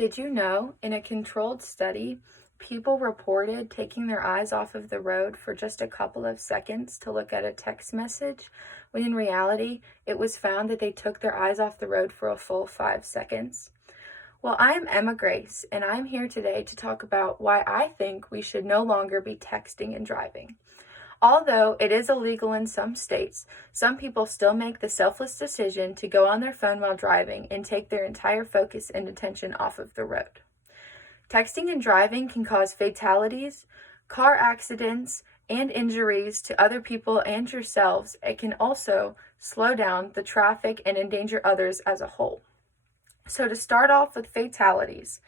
Did you know, in a controlled study, people reported taking their eyes off of the road for just a couple of seconds to look at a text message, when in reality, it was found that they took their eyes off the road for a full 5 seconds? Well, I am Emma Grace, and I'm here today to talk about why I think we should no longer be texting and driving. Although it is illegal in some states, some people still make the selfless decision to go on their phone while driving and take their entire focus and attention off of the road. Texting and driving can cause fatalities, car accidents, and injuries to other people and yourselves. It can also slow down the traffic and endanger others as a whole. So to start off with fatalities,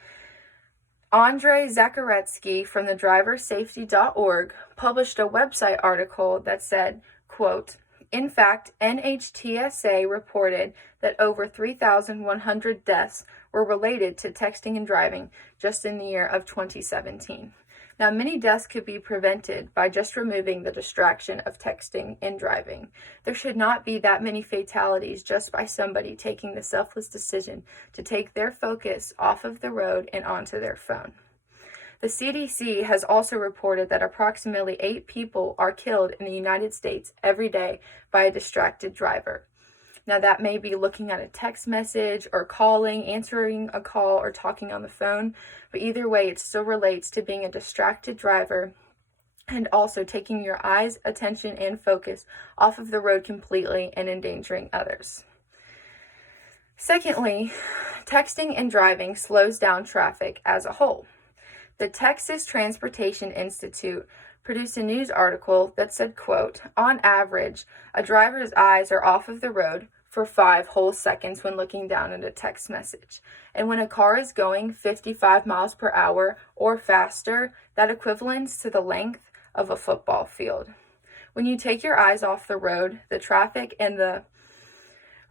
Andrei Zakharetsky from the driversafety.org published a website article that said, quote, "In fact, NHTSA reported that over 3,100 deaths were related to texting and driving just in the year of 2017. Now, many deaths could be prevented by just removing the distraction of texting and driving. There should not be that many fatalities just by somebody taking the selfless decision to take their focus off of the road and onto their phone." The CDC has also reported that approximately 8 people are killed in the United States every day by a distracted driver. Now, that may be looking at a text message or calling, answering a call, or talking on the phone, but either way, it still relates to being a distracted driver and also taking your eyes, attention, and focus off of the road completely and endangering others. Secondly, texting and driving slows down traffic as a whole. The Texas Transportation Institute produced a news article that said, quote, "On average, a driver's eyes are off of the road for 5 whole seconds when looking down at a text message. And when a car is going 55 miles per hour or faster, that equivalents to the length of a football field." When you take your eyes off the road, the traffic and the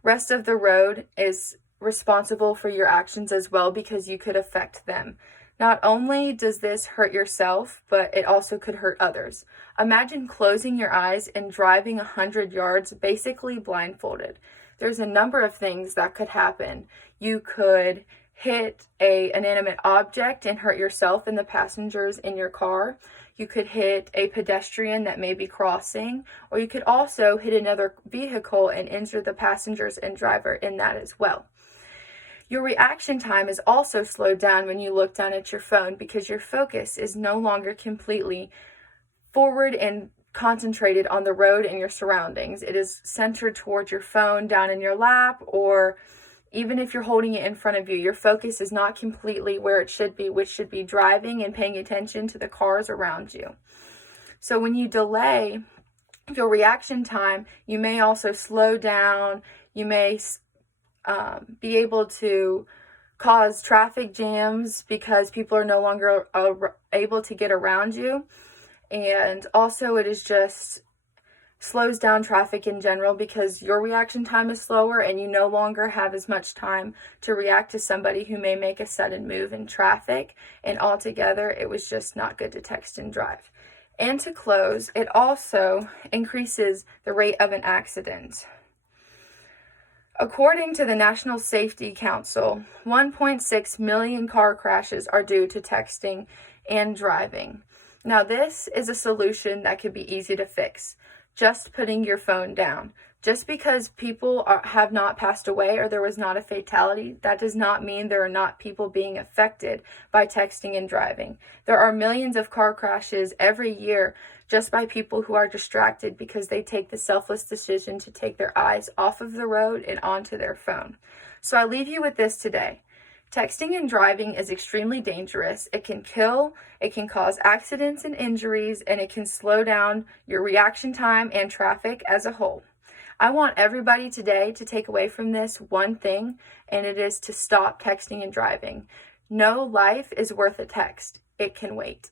rest of the road is responsible for your actions as well, because you could affect them. Not only does this hurt yourself, but it also could hurt others. Imagine closing your eyes and driving 100 yards basically blindfolded. There's a number of things that could happen. You could hit an inanimate object and hurt yourself and the passengers in your car. You could hit a pedestrian that may be crossing, or you could also hit another vehicle and injure the passengers and driver in that as well. Your reaction time is also slowed down when you look down at your phone, because your focus is no longer completely forward and concentrated on the road and your surroundings. It is centered towards your phone down in your lap, or even if you're holding it in front of you, your focus is not completely where it should be, which should be driving and paying attention to the cars around you. So when you delay your reaction time, you may also slow down. You may be able to cause traffic jams because people are no longer able to get around you. And also it is just slows down traffic in general, because your reaction time is slower and you no longer have as much time to react to somebody who may make a sudden move in traffic. And altogether, it was just not good to text and drive. And to close, it also increases the rate of an accident. According to the National Safety Council, 1.6 million car crashes are due to texting and driving. Now, this is a solution that could be easy to fix. Just putting your phone down. Just because people have not passed away or there was not a fatality, that does not mean there are not people being affected by texting and driving. There are millions of car crashes every year just by people who are distracted because they take the selfless decision to take their eyes off of the road and onto their phone. So I leave you with this today. Texting and driving is extremely dangerous. It can kill, it can cause accidents and injuries, and it can slow down your reaction time and traffic as a whole. I want everybody today to take away from this one thing, and it is to stop texting and driving. No life is worth a text. It can wait.